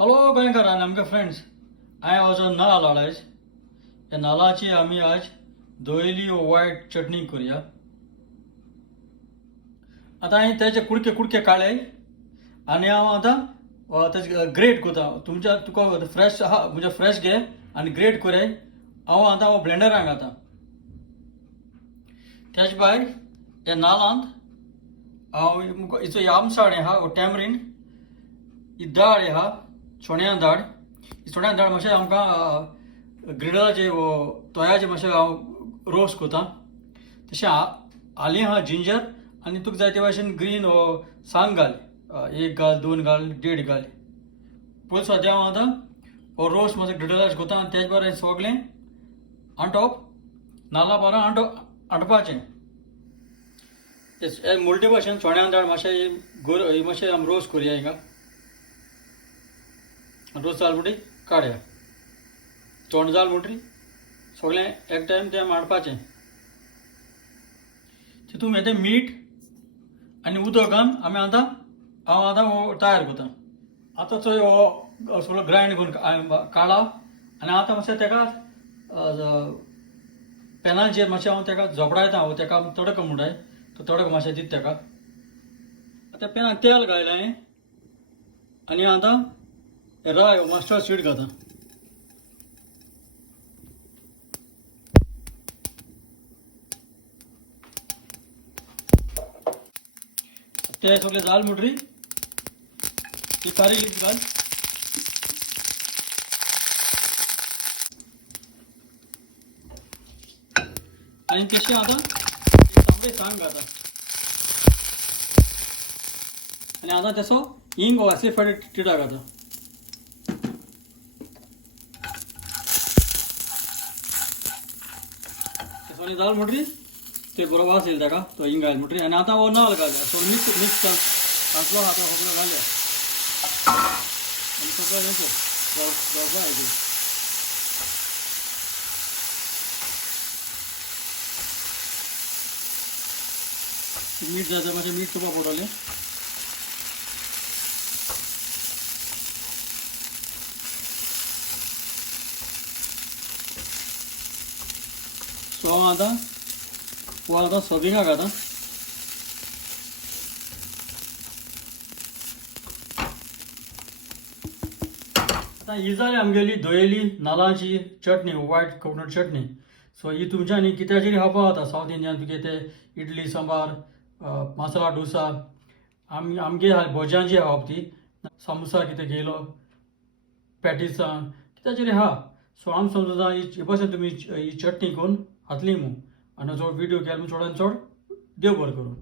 हॅलो गोंयकार आनी आमगे फ्रेंड्स, हांवें आज नाल्ल हाडयज. ह्या नाल्लाची आमी आज धोयली वायट चटणी करूया. आतां हांवें तेचे कुडके कुडके काडले आनी हांव आतां तेचे ग्रेट करता. तुका फ्रेश आहा म्हणजे फ्रेश घे आनी ग्रेट करे. हांव आतां ब्लेंडरान घालता. तेचे भायर ह्या नाल्लांत हांव हिचो आमसाण आहा टॅमरीन, ही दाळ आहा चोण्या दाळ. ही चोण्या दाळ मातशें आमकां ग्रिडराचे तोयाचे मातशें हांव रोस्ट करता. तशें आलें आहा जिंजर आनी तुका जाय ते भाशेन ग्रीन सांग घाल. 1 घाल, 2 घाल, 1.5 घाल. पयलीं सद्या हांव आतां रोस्ट मातशें ग्रिडराचें करता आनी तेचे भायर सगळें आंटोप नाल्ला बारा आंटपाचें. मुल्टे भाशेन चोण्या दाळ मातशें मातशें आमी रोस्ट करुया हिंगा. रोस्ट जाल म्हणटी काडया. तोंड जाल म्हणटी सगळें एक टायम तें मांडपाचें. तितून येतें मीठ आनी उदक घालून हांव आतां तयार करता. आतां चोय सगळो ग्रायंड करून काडला आनी आतां मातशें तेका पॅनाचेर मातशें हांव तेका झोपडायता. तेका तडका म्हणटाय तो तडको मातशें दिता तेका. आतां पॅनाक तेल घायलें हांवें आनी आतां राय मस्टर्ड सीड घालता. ते सगळें जाल म्हणटरी ती काळी लिप्स घाल. आनी तशें आतां तांबडे सांग घालता. आनी आतां तेसो हिंग एसिफायड तिडा घालता. तेसो जाल म्हणटरी ते बरो वास येयला तेका तो हिंग घाल म्हणटरी. आनी आतां हो नाल्ल घालया. सो मिक्स घातलो आतां सगळो घालया आनी सगळें हें हेजे मीठ जाय तर मातशें मीठ तुका पडटलें. सो हांव आतां सर्विंगाक घालता. आतां ही जाली आमगेली धोयली नाल्लाची चटणी, वायट कोकोनट चटणी. सो ही तुमच्यांनी कित्याचेर खावपा जाता. सावथ इंडियन तुगे ते इडली सांबार, मसाला डोसा, आमगे भोज्यांची खावप ती. सामोसा कितें घेयलो, पॅटिसां कित्याचेर आहा. सो आमी समजता हे भशेन तुमी ही चटणी करून खातली म्हूण. आनी जो व्हिडिओ केलो चडांत चड देव बरें करूं.